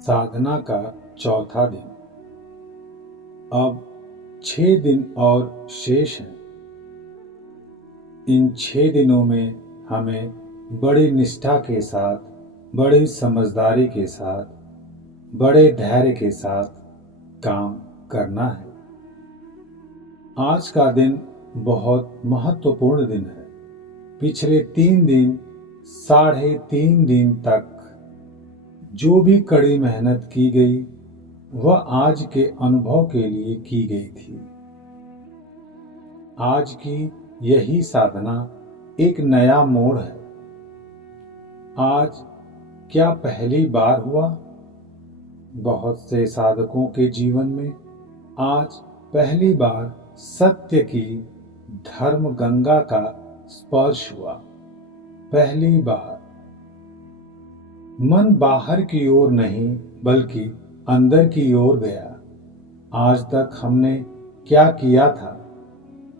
साधना का चौथा दिन। अब 6 दिन और शेष हैं। इन 6 दिनों में हमें बड़ी निष्ठा के साथ, बड़ी समझदारी के साथ, बड़े धैर्य के साथ काम करना है। आज का दिन बहुत महत्वपूर्ण दिन है। पिछले 3 दिन, 3.5 दिन तक जो भी कड़ी मेहनत की गई वह आज के अनुभव के लिए की गई थी। आज की यही साधना एक नया मोड़ है। आज क्या पहली बार हुआ? बहुत से साधकों के जीवन में आज पहली बार सत्य की धर्म गंगा का स्पर्श हुआ। पहली बार मन बाहर की ओर नहीं बल्कि अंदर की ओर गया। आज तक हमने क्या किया था?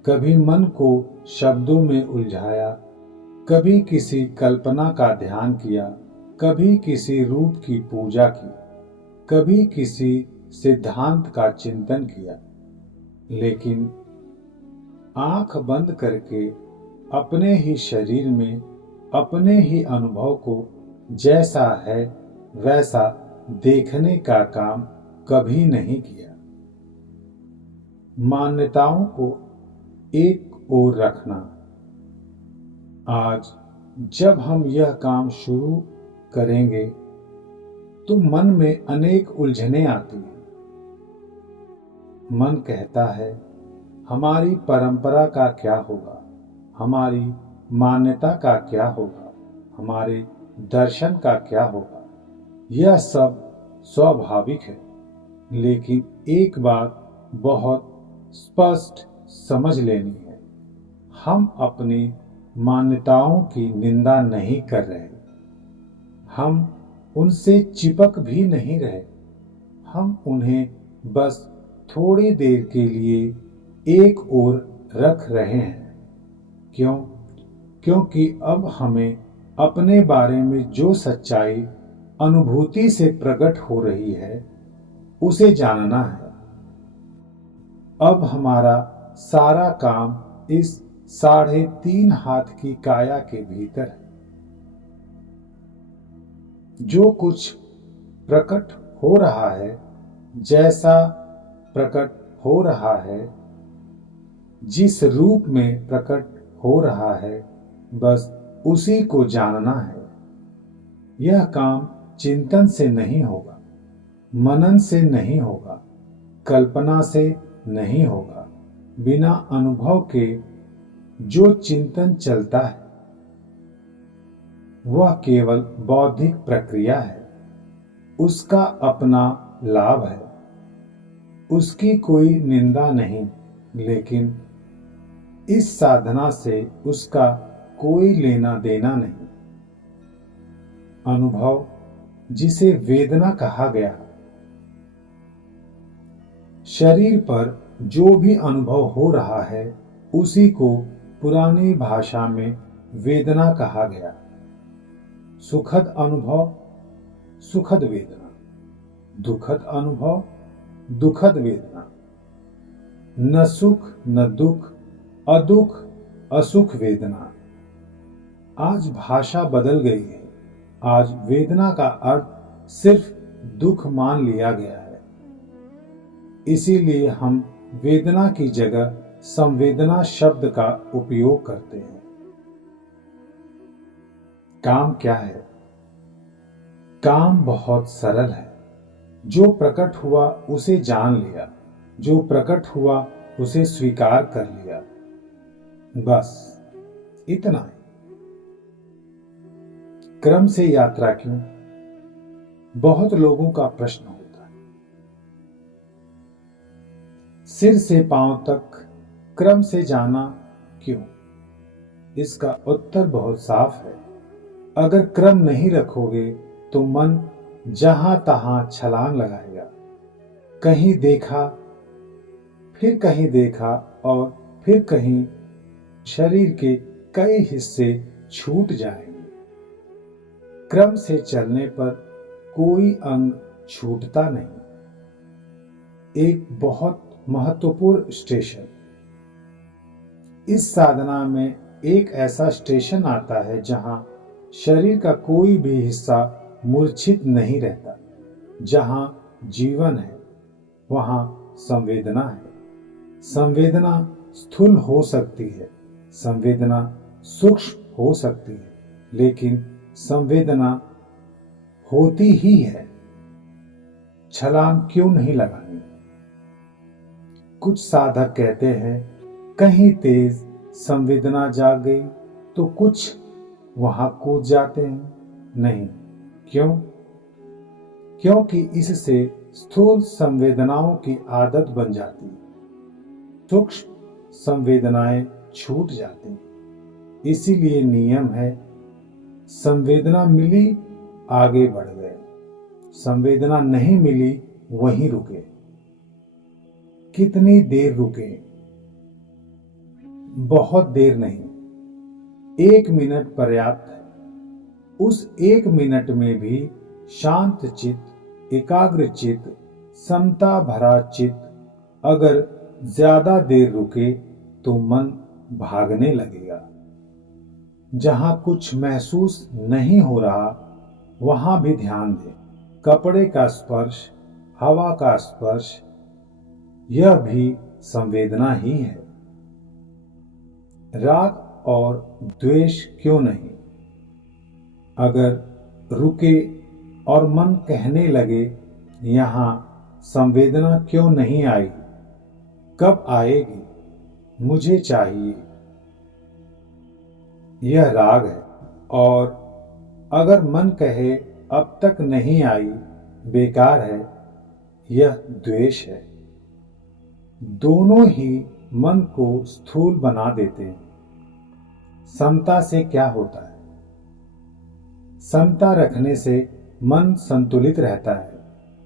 कभी मन को शब्दों में उलझाया, कभी किसी कल्पना का ध्यान किया, कभी किसी रूप की पूजा की, कभी किसी सिद्धांत का चिंतन किया। लेकिन आंख बंद करके अपने ही शरीर में, अपने ही अनुभव को जैसा है वैसा देखने का काम कभी नहीं किया। मान्यताओं को एक ओर रखना। आज जब हम यह काम शुरू करेंगे तो मन में अनेक उलझनें आती हैं। मन कहता है, हमारी परंपरा का क्या होगा? हमारी मान्यता का क्या होगा? हमारे दर्शन का क्या होगा? यह सब स्वाभाविक है, लेकिन एक बात बहुत स्पष्ट समझ लेनी है। हम अपनी मान्यताओं की निंदा नहीं कर रहे। हम उनसे चिपक भी नहीं रहे। हम उन्हें बस थोड़ी देर के लिए एक ओर रख रहे हैं। क्यों? क्योंकि अब हमें अपने बारे में जो सच्चाई अनुभूति से प्रकट हो रही है उसे जानना है। अब हमारा सारा काम इस 3.5 हाथ की काया के भीतर है। जो कुछ प्रकट हो रहा है, जैसा प्रकट हो रहा है, जिस रूप में प्रकट हो रहा है, बस उसी को जानना है। यह काम चिंतन से नहीं होगा, मनन से नहीं होगा, कल्पना से नहीं होगा। बिना अनुभव के जो चिंतन चलता है वह केवल बौद्धिक प्रक्रिया है। उसका अपना लाभ है, उसकी कोई निंदा नहीं, लेकिन इस साधना से उसका कोई लेना देना नहीं। अनुभव जिसे वेदना कहा गया, शरीर पर जो भी अनुभव हो रहा है उसी को पुरानी भाषा में वेदना कहा गया। सुखद अनुभव सुखद वेदना, दुखद अनुभव दुखद वेदना, न सुख न दुख, अदुख असुख वेदना। आज भाषा बदल गई है। आज वेदना का अर्थ सिर्फ दुख मान लिया गया है। इसीलिए हम वेदना की जगह संवेदना शब्द का उपयोग करते हैं। काम क्या है? काम बहुत सरल है। जो प्रकट हुआ उसे जान लिया, जो प्रकट हुआ उसे स्वीकार कर लिया, बस इतना ही। क्रम से यात्रा क्यों? बहुत लोगों का प्रश्न होता है। सिर से पांव तक क्रम से जाना क्यों? इसका उत्तर बहुत साफ है। अगर क्रम नहीं रखोगे तो मन जहां तहां छलांग लगाएगा। कहीं देखा, फिर कहीं देखा और फिर कहीं। शरीर के कई हिस्से छूट जाएंगे। क्रम से चलने पर कोई अंग छूटता नहीं। एक बहुत महत्वपूर्ण स्टेशन। इस साधना में एक ऐसा स्टेशन आता है जहां शरीर का कोई भी हिस्सा मूर्छित नहीं रहता। जहां जीवन है वहां संवेदना है। संवेदना स्थूल हो सकती है, संवेदना सूक्ष्म हो सकती है, लेकिन संवेदना होती ही है। छलांग क्यों नहीं लगानी? कुछ साधक कहते हैं कहीं तेज संवेदना जाग गई तो कुछ वहां कूद जाते हैं। नहीं, क्यों? क्योंकि इससे स्थूल संवेदनाओं की आदत बन जाती है, सूक्ष्म संवेदनाएं छूट जाती। इसीलिए नियम है, संवेदना मिली आगे बढ़ गए, संवेदना नहीं मिली वहीं रुके। कितनी देर रुके? बहुत देर नहीं, 1 मिनट पर्याप्त है। उस 1 मिनट में भी शांत चित्त, एकाग्र चित्त, समता भरा चित्त अगर ज्यादा देर रुके तो मन भागने लगेगा। जहां कुछ महसूस नहीं हो रहा वहां भी ध्यान दें। कपड़े का स्पर्श, हवा का स्पर्श, यह भी संवेदना ही है। राग और द्वेष क्यों नहीं? अगर रुके और मन कहने लगे यहां संवेदना क्यों नहीं आई, कब आएगी, मुझे चाहिए, यह राग है। और अगर मन कहे अब तक नहीं आई, बेकार है, यह द्वेष है। दोनों ही मन को स्थूल बना देते हैं। समता से क्या होता है? समता रखने से मन संतुलित रहता है,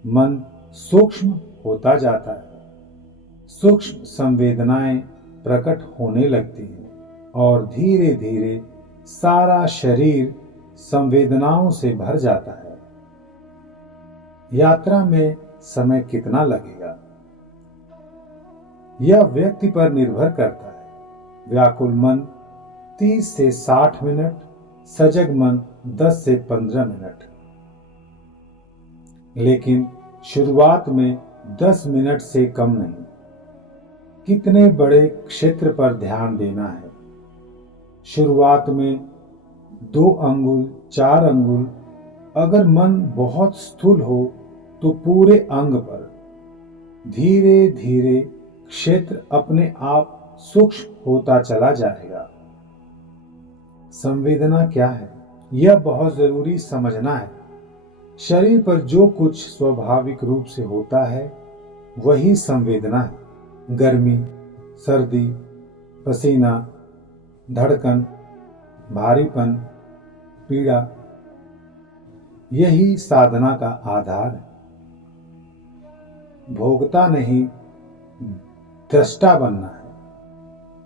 मन सूक्ष्म होता जाता है, सूक्ष्म संवेदनाएं प्रकट होने लगती हैं और धीरे धीरे सारा शरीर संवेदनाओं से भर जाता है। यात्रा में समय कितना लगेगा, यह व्यक्ति पर निर्भर करता है। व्याकुल मन 30 से 60 मिनट, सजग मन 10 से 15 मिनट। लेकिन शुरुआत में 10 मिनट से कम नहीं। कितने बड़े क्षेत्र पर ध्यान देना है? शुरुआत में 2 अंगुल, 4 अंगुल। अगर मन बहुत स्थूल हो तो पूरे अंग पर। धीरे धीरे क्षेत्र अपने आप सूक्ष्म होता चला जाएगा। संवेदना क्या है, यह बहुत जरूरी समझना है। शरीर पर जो कुछ स्वाभाविक रूप से होता है वही संवेदना है। गर्मी, सर्दी, पसीना, धड़कन, भारीपन, पीड़ा, यही साधना का आधार है। भोगता नहीं, दृष्टा बनना है।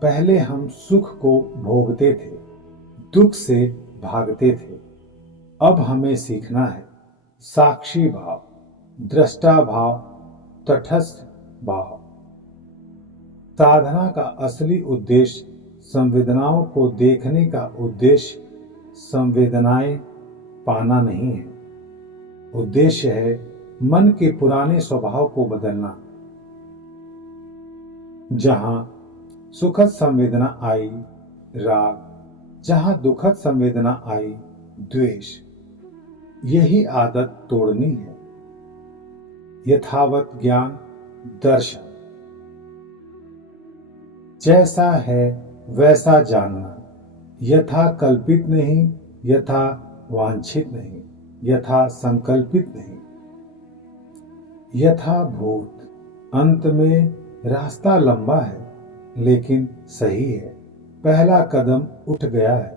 पहले हम सुख को भोगते थे, दुख से भागते थे। अब हमें सीखना है साक्षी भाव, दृष्टा भाव, तटस्थ भाव। साधना का असली उद्देश्य संवेदनाओं को देखने का उद्देश्य संवेदनाएं पाना नहीं है। उद्देश्य है मन के पुराने स्वभाव को बदलना। जहां सुखद संवेदना आई, राग, जहां दुखद संवेदना आई, द्वेष। यही आदत तोड़नी है। यथावत ज्ञान, दर्शन। जैसा है वैसा जानना, यथा कल्पित नहीं, यथा वांछित नहीं, यथा संकल्पित नहीं, यथाभूत। अंत में रास्ता लंबा है लेकिन सही है। पहला कदम उठ गया है,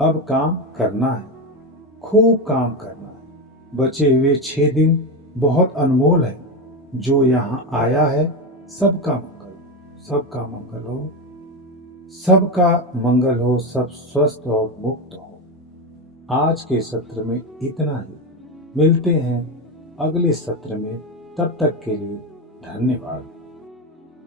अब काम करना है, खूब काम करना है। बचे हुए 6 दिन बहुत अनमोल है। जो यहाँ आया है सबका मंगल, सबका मंगल हो, सबका मंगल हो, सब स्वस्थ और मुक्त हो। आज के सत्र में इतना ही। मिलते हैं अगले सत्र में। तब तक के लिए धन्यवाद।